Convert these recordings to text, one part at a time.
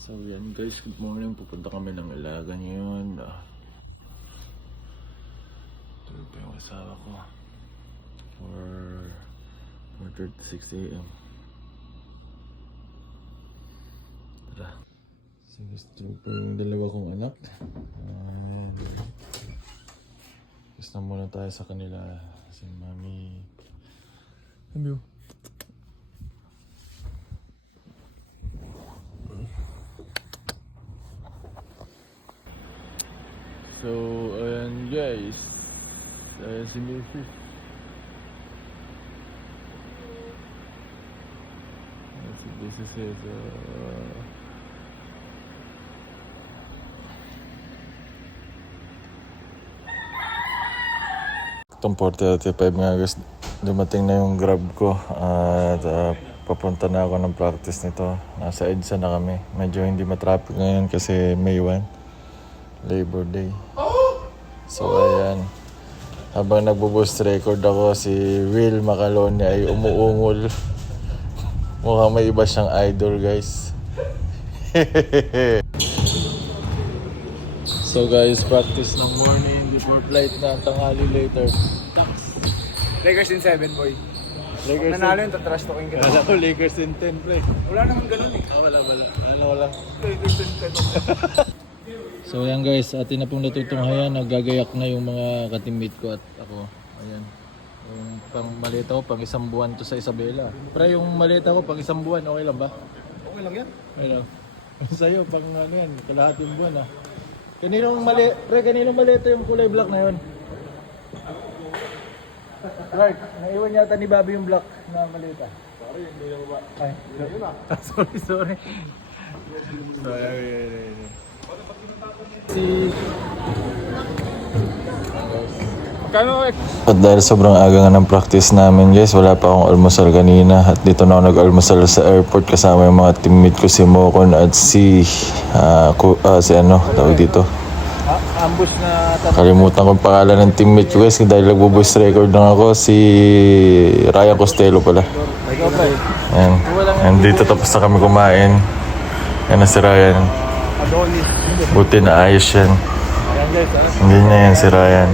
So yan guys, good morning. Pupunta kami ng Ilagan ngayon. Tulog pa yung asawa ko. For 4:36 AM. Tara. So guys, tulog pa yung dalawa kong anak. And gusto na muna tayo sa kanila. Si Mami. Hello. So, ayan guys. Ayan si Mrs. Ayan si Mrs. Itong 4:35 nga guys, dumating na yung grab ko at papunta na ako ng practice nito. Nasa EDSA na kami. Medyo hindi matraffic ngayon kasi May 1, Labor Day. So ayan, habang nagbo-boost record ako, si Will Macalone ay umuungol. Mukhang may iba siyang idol guys. So guys, practice ng morning before flight na, tanghali later. Lakers in 7, boy. Lakers Nanalo yun, tatrash talking kita. Wala ko Lakers in 10 pre. Wala naman ganun eh. Wala. Wala. Lakers in 10. So ayan guys, atin na pong natutunghayan, naggagayak na yung mga ka-teammate ko at ako. Ayan. Yung pang maleta ko, pang isang buwan to sa Isabela. Pre, yung maleta ko, pang isang buwan, okay lang ba? Okay lang yan. Okay lang. Sa'yo, pang ano yan, kalahating buwan Kaninong maleta yung kulay black na yun? Clark, naiwan yata ni Bobby yung black na maleta. Sorry, hindi na ba? Ay, sorry. Sorry. At dahil sobrang aga nga ng practice namin guys, wala pa akong almusal kanina. At dito na ako nag-almusal sa airport kasama yung mga teammate ko, si Mokon at si tawag dito. Ambush na kalimutan ko yung pangalan ng teammate ko guys dahil nagbo-voice record lang ako, si Ryan Costello pala. Ayan. And dito tapos na kami kumain. Yan na si Ryan. Buti na ayos yan. Hindi na yan si Ryan.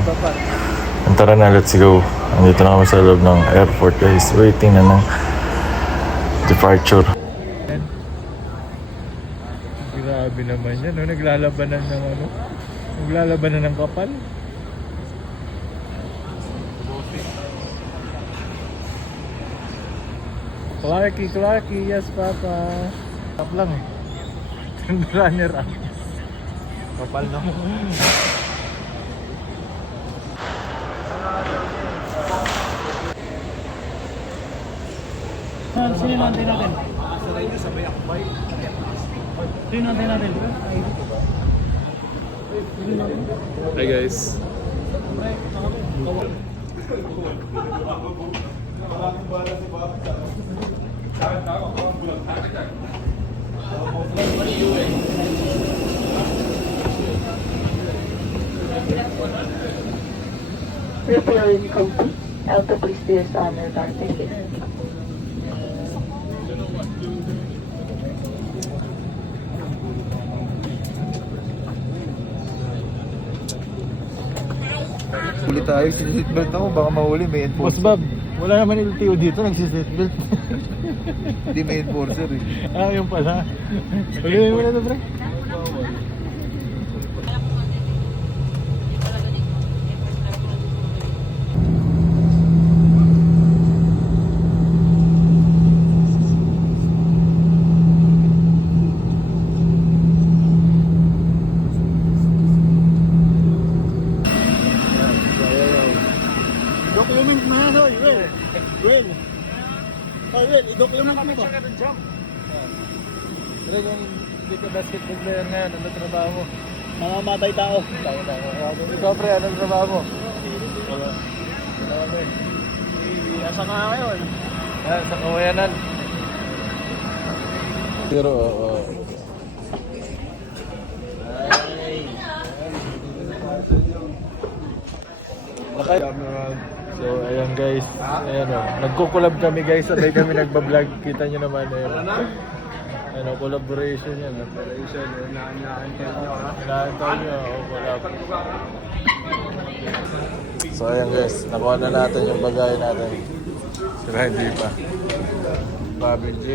Tara na, let's go. Andito na kami sa loob ng airport guys. Waiting na ng departure. Grabe naman yan. Naglalabanan ng Naglalabanan ng kapal. Clarky, yes papa. Tap lang eh. Runner up. Kapal na mo. Sino natin natin? Sino natin? Hi guys. Preparing complete. Auto please do this on your car. Thank you. Huli tayo, sinisitbelt ako, baka mahuli, may Boss enforcer. Bob, wala naman LTO dito, nagsiseatbelt. Hindi may enforcer eh. Yun pala. Pagawin mo na ito, pre. Document na yan, oy, Will. Will, i-document mo to. Pero kung hindi ka basketball player ngayon, ano trabaho mo? Mamamatay tao. Ikaw pre, anong trabaho mo? Wala. Wala pre. Nasa nga ngayon. Sa kawayanan. Pero, So ayan guys, ayan o, nagkukulab kami guys, sabay kami nagbablog, kita nyo naman ayan. Ano, collaboration yan. Collaboration, inaantay nyo ha. Inaantay nyo, collab. So ayan guys, nakuha na natin yung bagay natin. Sila hindi pa. Bobby J.